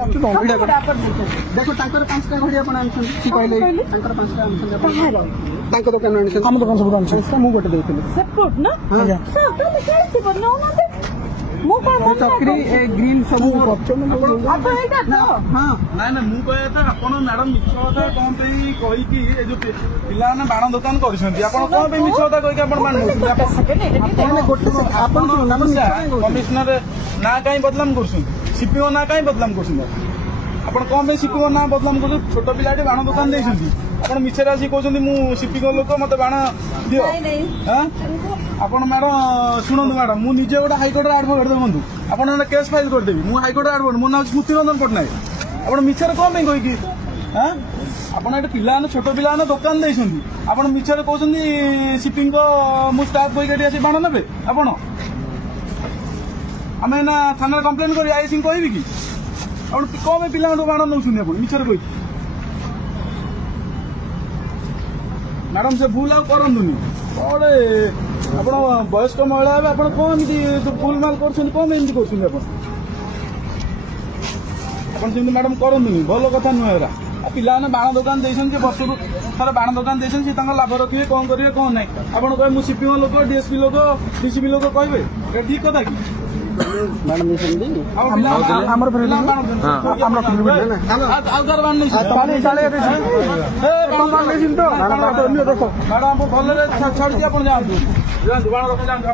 देखो तांकर 5टा घड़ी आपण आनछन सी कहले तांकर 5टा आनछन तांकर दुकान आनछन हम दुकान सब आनछन मु गोटे देथिले सपोर्ट ना हां सब तो कैसे बनो ना मु का चक्री ए ग्रिल सब करछन अब एटा तो हां नाही ना मु कहया था आपण मैडम मिछ कथा कोन पे कहि कि ए जो पिला ना बाण दुकान करछंती आपण कोन पे मिछ कथा कहि कि आपण बाण आपण गोटे आपण कमिश्नर ना काई बदलाम करछंती सीपीओ ना काई बदलाम करछंती आपण कोन पे सीपीओ ना बदलाम कर छोट पिलाटे बाण दुकान देछंती आपण मिछरा आसी कहछंती मु सीपीओ लोक मते बाण दियो हां आपण मैडम शुणु मैडम मु निजे गोटे हाईकोर्ट एडवोकेट देखु आपन केस फाइल करदेवी मु हाईकोर्ट एडवोकेट मो ना स्मृति रंजन पट्टनायक आपण मिछर कौन पे कहि हां आपण एटा पिला छोट पिला दुकान देछंती आपण मिछर कहउछंती शिपिंग को मु स्टाफ कहि गडी आसी बाण नेबे आपण आमे ना थाना कंप्लेन करी आई सिंह कहबी कि आपण कौन पे पिला बाण नउछुनी आपण मिछर कहि मैडम से भूल आ करंदुनी ओडे आपण वयस्क महिला है आपण कौन भूल माल कर कौन एमती कर सेमती मैडम करंदुनी भल कथा नुह पिला बाण दुकान देछन वर्ष थोड़ा बाण दुकान देछन सी लाभ रखिए कौन करेंगे कौन ना आपण कहे मुझे सीपीओ लोक डीएसपी लोक डीसीपी लोक कहे ठीक कथा कि मैडम मैडम भल छाड़ी आप जातु बाण रख जातु